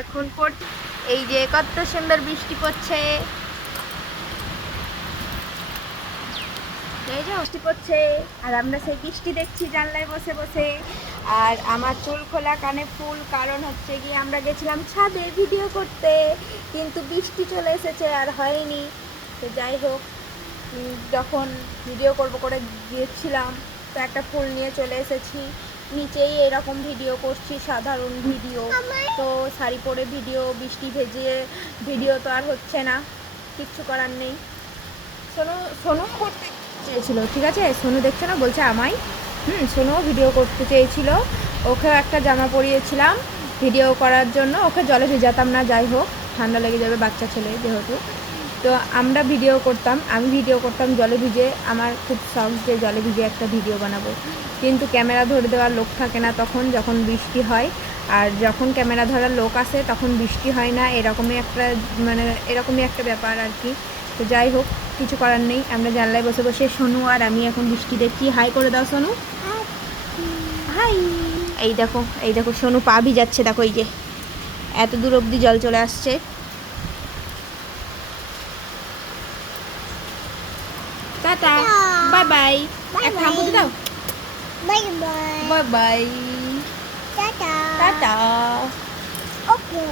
এখন এই যে কত সুন্দর বৃষ্টি পড়ছে, এই যে বৃষ্টি পড়ছে আর আমরা সেই বৃষ্টি দেখছি জানলায় বসে বসে। আর আমার চুল খোলা কানে ফুল, কারণ হচ্ছে গিয়ে আমরা গেছিলাম ছাদে ভিডিও করতে, কিন্তু বৃষ্টি চলে এসেছে আর হয়নি। তো যাই হোক, যখন ভিডিও করব করে গিয়েছিলাম তো একটা ফুল নিয়ে চলে এসেছি, নিচেই এরকম ভিডিও করছি, সাধারণ ভিডিও। তো শাড়ি পরে ভিডিও, বৃষ্টি ভেজিয়ে ভিডিও তো আর হচ্ছে না, কিচ্ছু করার নেই। সোনু করতে চেয়েছিল, ঠিক আছে, সোনু দেখছো না, বলছে আমায় সোনু ভিডিও করতে চেয়েছিল, ওকেও একটা জামা পরিয়েছিলাম ভিডিও করার জন্য, ওকে জলে ভেজাতাম না, যাই হোক ঠান্ডা লেগে যাবে, বাচ্চা ছেলে যেহেতু। তো আমরা ভিডিও করতাম, আমি ভিডিও করতাম জলে ভিজে, আমার খুব শখ যে জলে ভিজে একটা ভিডিও বানাবো, কিন্তু ক্যামেরা ধরে দেওয়ার লোক থাকে না তখন, যখন বৃষ্টি হয়। আর যখন ক্যামেরা ধরার লোক আসে তখন বৃষ্টি হয় না, এরকমই একটা এরকমই একটা ব্যাপার আর কি। তো যাই হোক, কিছু করার নেই, আমরা জানলায় বসে বসে সোনু আর আমি এখন বৃষ্টি দেখি। হাই করে দাও সোনু, হাই। এই দেখো, এই দেখো সোনু পা ভিজাচ্ছে, দেখো এই যে এত দূর অবধি জল চলে আসছে। টাটা, বাই বাই, এক থাম্বুতে দাও, bye bye, bye bye, tata, tata. ওকে।